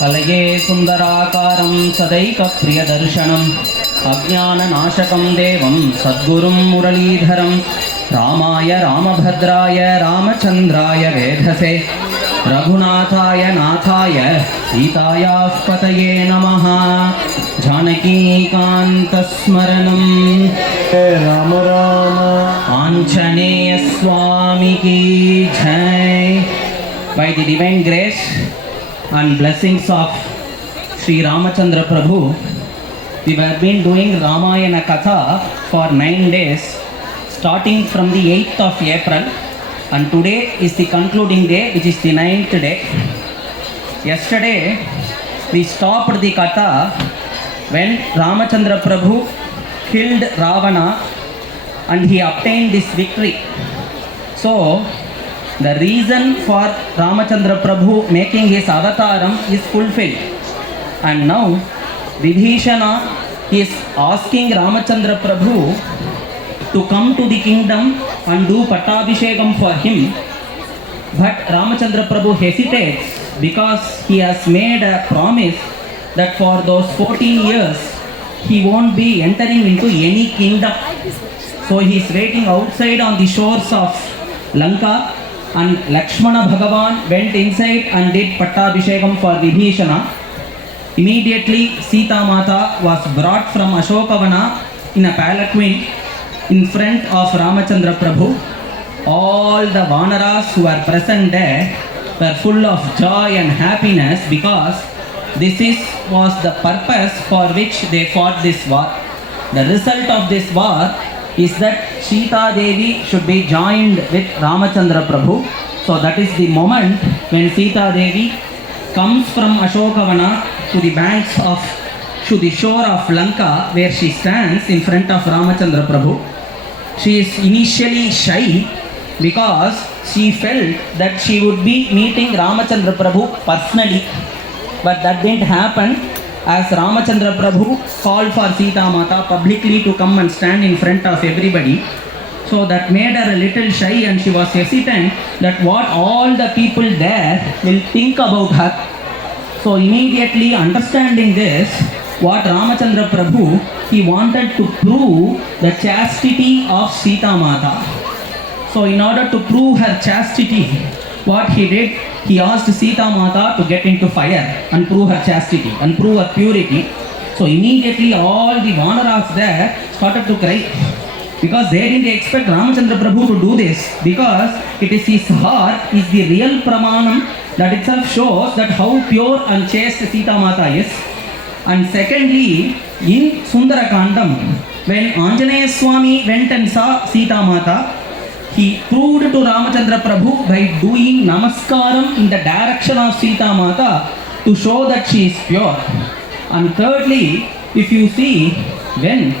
कलये सुन्दराकारं सदैकप्रियदर्शनम् अज्ञाननाशकं देवं सद्गुरुं मुरलीधरं रामाय रामभद्राय रामचन्द्राय वेधसे रघुनाथाय नाथाय सीतायास्पतये नमः। जानकीकान्तस्मरणं राम राम आञ्जनेय स्वामी की जय। By the divine grace and blessings of Sri Ramachandra Prabhu, we have been doing Ramayana Katha for 9 days, starting from the 8th of April, and today is the concluding day, which is the 9th day. Yesterday, we stopped the Katha when Ramachandra Prabhu killed Ravana and he obtained this victory. So, the reason for Ramachandra Prabhu making his avataram is fulfilled. And now, Vibhishana is asking Ramachandra Prabhu to come to the kingdom and do Pattabhishekam for him. But Ramachandra Prabhu hesitates because he has made a promise that for those 14 years, he won't be entering into any kingdom. So he is waiting outside on the shores of Lanka. And Lakshmana Bhagavan went inside and did Pattabhishekam for Vibhishana. Immediately Sita Mata was brought from Ashokavana in a palanquin in front of Ramachandra Prabhu. All the Vanaras who were present there were full of joy and happiness because this was the purpose for which they fought this war. The result of this war is that Sita Devi should be joined with Ramachandra Prabhu. So that is the moment when Sita Devi comes from Ashokavana to the banks to the shore of Lanka, where she stands in front of Ramachandra Prabhu. She is initially shy because she felt that she would be meeting Ramachandra Prabhu personally, but that didn't happen. As Ramachandra Prabhu called for Sita Mata publicly to come and stand in front of everybody. So that made her a little shy and she was hesitant that what all the people there will think about her. So immediately understanding this, what Ramachandra Prabhu, he wanted to prove the chastity of Sita Mata. So in order to prove her chastity, what he did, he asked Sita Mata to get into fire and prove her chastity and prove her purity. So immediately all the Vanaras there started to cry because they didn't expect Ramachandra Prabhu to do this, because it is his heart is the real pramanam that itself shows that how pure and chaste Sita Mata is. And secondly, in Sundarakandam, when Anjaneya Swami went and saw Sita Mata, he proved to Ramachandra Prabhu by doing namaskaram in the direction of Sita Mata to show that she is pure. And thirdly, if you see, when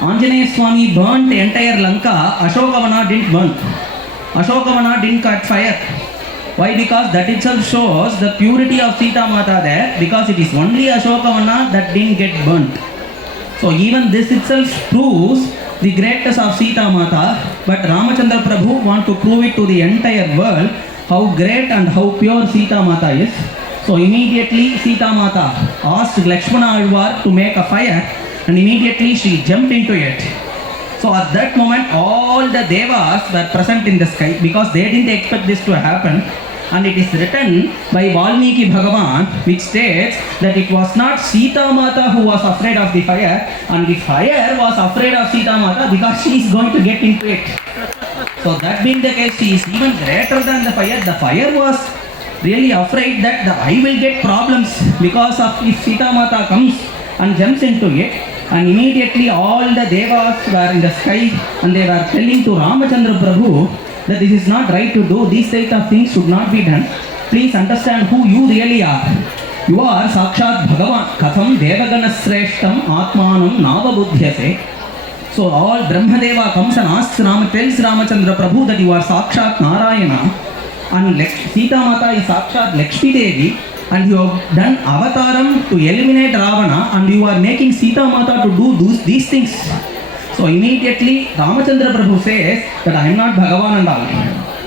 Anjaneya Swami burnt the entire Lanka, Ashokavana didn't burn. Ashokavana didn't catch fire. Why? Because that itself shows the purity of Sita Mata there, because it is only Ashokavana that didn't get burnt. So even this itself proves the greatness of Sita Mata, but Ramachandra Prabhu want to prove it to the entire world how great and how pure Sita Mata is. So immediately Sita Mata asked Lakshmana Alvar to make a fire, and immediately she jumped into it. So at that moment all the devas were present in the sky because they didn't expect this to happen. And it is written by Valmiki Bhagavan, which states that it was not Sita Mata who was afraid of the fire, and the fire was afraid of Sita Mata because she is going to get into it. So that being the case, she is even greater than the fire. The fire was really afraid that I will get problems because of if Sita Mata comes and jumps into it. And immediately all the devas were in the sky and they were telling to Ramachandra Prabhu that this is not right to do, these type of things should not be done. Please understand who you really are. You are Sakshat Bhagavan. Katham Devagana Sreshtam Atmanam Navabuddhyase. So all Brahmadeva comes and asks tells Ramachandra Prabhu that you are Sakshat Narayana and Sita Mata is Sakshat Lakshmi Devi, and you have done avataram to eliminate Ravana, and you are making Sita Mata to do these things. So immediately Ramachandra Prabhu says that I am not Bhagavan and all.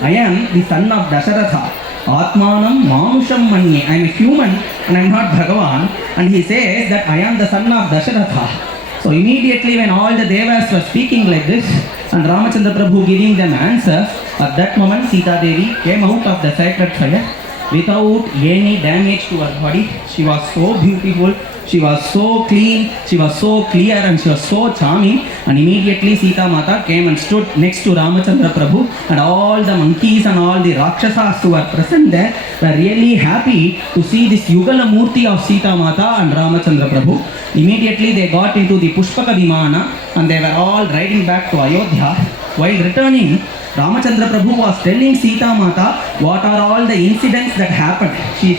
I am the son of Dasharatha. Atmanam Manusham Manye. I am a human and I am not Bhagavan. And he says that I am the son of Dasharatha. So immediately when all the Devas were speaking like this and Ramachandra Prabhu giving them answers, at that moment Sita Devi came out of the sacred fire without any damage to her body. She was so beautiful, she was so clean, she was so clear and she was so charming. And immediately Sita Mata came and stood next to Ramachandra Prabhu, and all the monkeys and all the Rakshasas who were present there were really happy to see this Yugala Murti of Sita Mata and Ramachandra Prabhu. Immediately they got into the Pushpaka Vimana and they were all riding back to Ayodhya. While returning, Ramachandra Prabhu was telling Sita Mata what are all the incidents that happened. He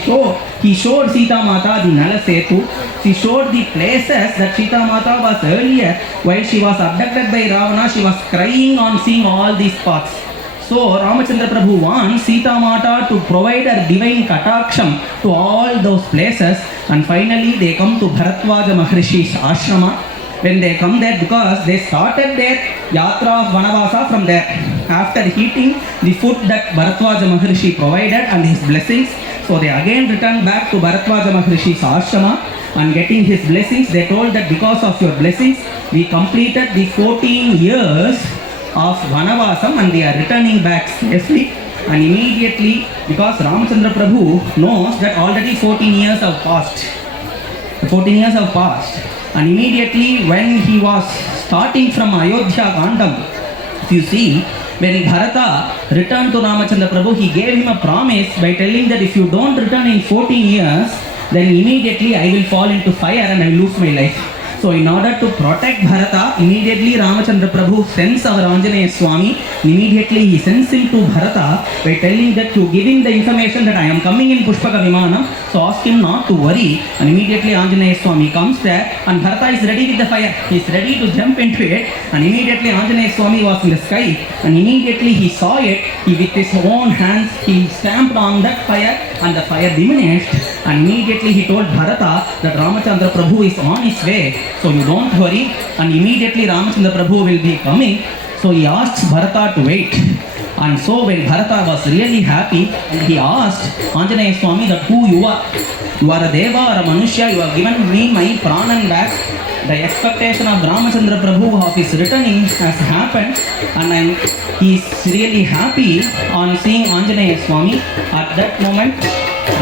showed Sita Mata the Nala Setu. He showed the places that Sita Mata was earlier. While she was abducted by Ravana, she was crying on seeing all these spots. So Ramachandra Prabhu wants Sita Mata to provide a divine kataksham to all those places. And finally they come to Bharatwaja Maharishi's ashrama. When they come there, because they started their yatra of Vanavasa from there, after eating the food that Bharatwaja Maharishi provided and his blessings, so they again returned back to Bharatwaja Maharishi's ashrama and getting his blessings. They told that because of your blessings, we completed the 14 years of Vanavasam and they are returning back safely. And immediately, because Ramachandra Prabhu knows that already 14 years have passed. 14 years have passed. And immediately when he was starting from Ayodhya Kandam, if you see, when Bharata returned to Ramachandra Prabhu, he gave him a promise by telling that if you don't return in 14 years, then immediately I will fall into fire and I will lose my life. So in order to protect Bharata, immediately Ramachandra Prabhu sends our Anjaneya Swami. Immediately he sends him to Bharata by telling that to give him the information that I am coming in Pushpaka Vimana, so ask him not to worry. And immediately Anjaneya Swami comes there and Bharata is ready with the fire. He is ready to jump into it. And immediately Anjaneya Swami was in the sky and immediately he saw it. He with his own hands, he stamped on that fire and the fire diminished. And immediately he told Bharata that Ramachandra Prabhu is on his way. So you don't worry, and immediately Ramachandra Prabhu will be coming. So he asked Bharata to wait. And so when Bharata was really happy, and he asked Anjaneya Swami that who you are. You are a Deva or a Manushya, you have given me my pranan back. The expectation of Ramachandra Prabhu of his returning has happened, and he is really happy on seeing Anjaneya Swami. At that moment,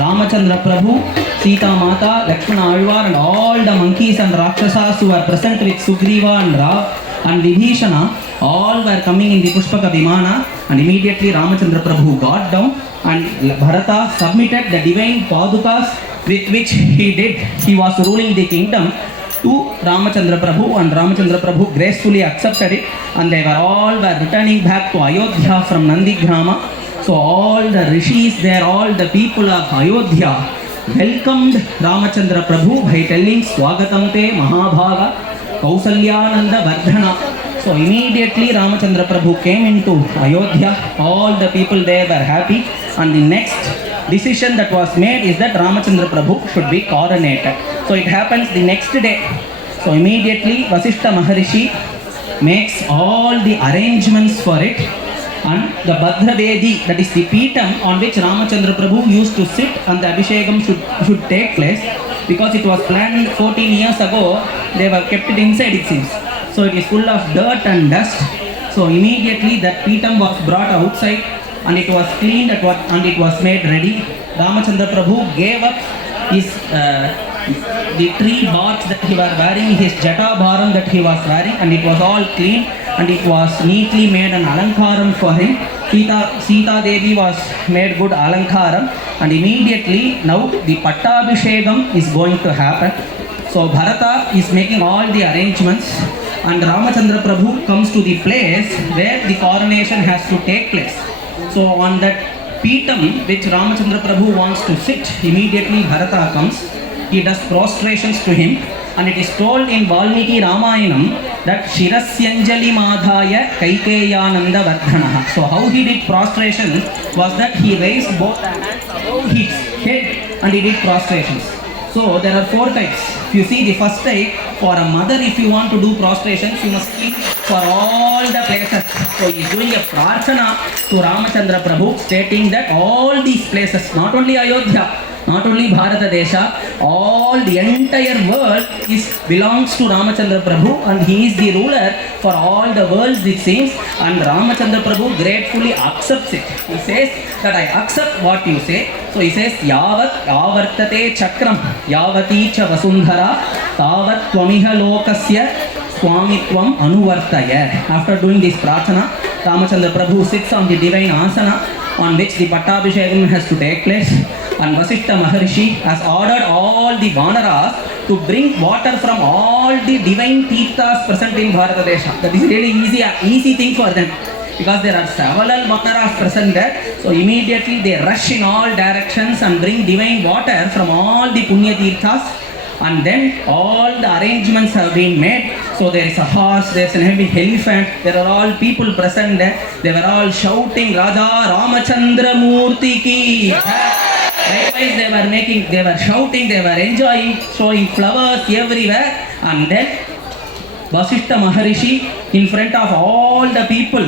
Ramachandra Prabhu, Sita Mata, Lakshmana Alvar and all the monkeys and Rakshasas who were present with Sugriva and Rav and Vibhishana, all were coming in the Pushpaka Vimana, and immediately Ramachandra Prabhu got down and Bharata submitted the divine Padukas with which he was ruling the kingdom to Ramachandra Prabhu, and Ramachandra Prabhu gracefully accepted it, and they were returning back to Ayodhya from Nandigrama. So all the rishis there, all the people of Ayodhya welcomed Ramachandra Prabhu by telling Swagatam te Mahabhaga Kausalyananda Vardhana. So immediately Ramachandra Prabhu came into Ayodhya. All the people there were happy, and the next decision that was made is that Ramachandra Prabhu should be coronated. So it happens the next day. So immediately Vasishta Maharishi makes all the arrangements for it. And the Bhadravedi, that is the Peetam on which Ramachandra Prabhu used to sit and the Abhishekam should take place, because it was planned 14 years ago, they were kept it inside, it seems. So it is full of dirt and dust. So immediately that Peetam was brought outside and it was cleaned and it was made ready. Ramachandra Prabhu gave up his the tree bark that he was wearing, his jata bharam that he was wearing, and it was all clean and it was neatly made an alankaram for him. Sita Devi was made good alankaram, and immediately now the Pattabhishekam is going to happen. So Bharata is making all the arrangements, and Ramachandra Prabhu comes to the place where the coronation has to take place. So on that Peetam which Ramachandra Prabhu wants to sit, immediately Bharata comes. He does prostrations to him, and it is told in Valmiki Ramayanam that Shirasyanjali Madhaya Kaikeyananda Vardhanaha. So how he did prostration was that he raised both the hands above his head and he did prostrations. So there are 4 types. If you see the first type, for a mother, if you want to do prostrations, you must clean for all the places. So he is doing a prarthana to Ramachandra Prabhu, stating that all these places, not only Ayodhya, not only Bharata Desha, all the entire world belongs to Ramachandra Prabhu, and he is the ruler for all the worlds, it seems, and Ramachandra Prabhu gratefully accepts it. He says that I accept what you say. So he says yavat avartate chakram yavati cha vasundhara tavat tvamiha lokasya swamitvam anuvartaya. After doing this prarthana, Ramachandra Prabhu sits on the divine asana on which the Pattabhishekam has to take place, and Vasishtha Maharishi has ordered all the Vanaras to bring water from all the divine Tirthas present in Bharata Desha. That is really easy thing for them, because there are several Vanaras present there. So immediately they rush in all directions and bring divine water from all the Punya Tirthas. And then all the arrangements have been made. So there is a horse, there is an heavy elephant, there are all people present there. They were all shouting Raja Ramachandra Murti ki. Likewise they were shouting, they were enjoying, showing flowers everywhere. And then Vasishtha Maharishi in front of all the people,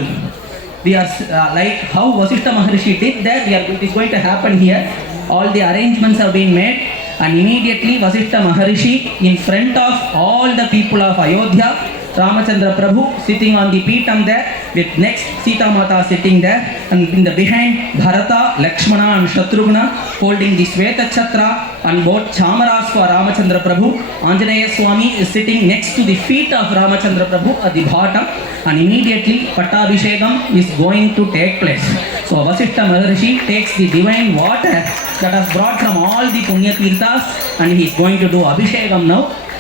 we are like how Vasishtha Maharishi did there, it is going to happen here. All the arrangements have been made, and immediately Vasishtha Maharishi in front of all the people of Ayodhya, Ramachandra Prabhu sitting on the Peetam there, with next Sita Mata sitting there, and in the behind Bharata, Lakshmana and Shatrughna holding the Sweta Chatra and both Chamaras for Ramachandra Prabhu. Anjaneya Swami is sitting next to the feet of Ramachandra Prabhu at the bottom, and immediately Pattabhishekam is going to take place. So Vasishtha Maharishi takes the divine water that was brought from all the Punya Tirthas, and he is going to do Abhishekam now.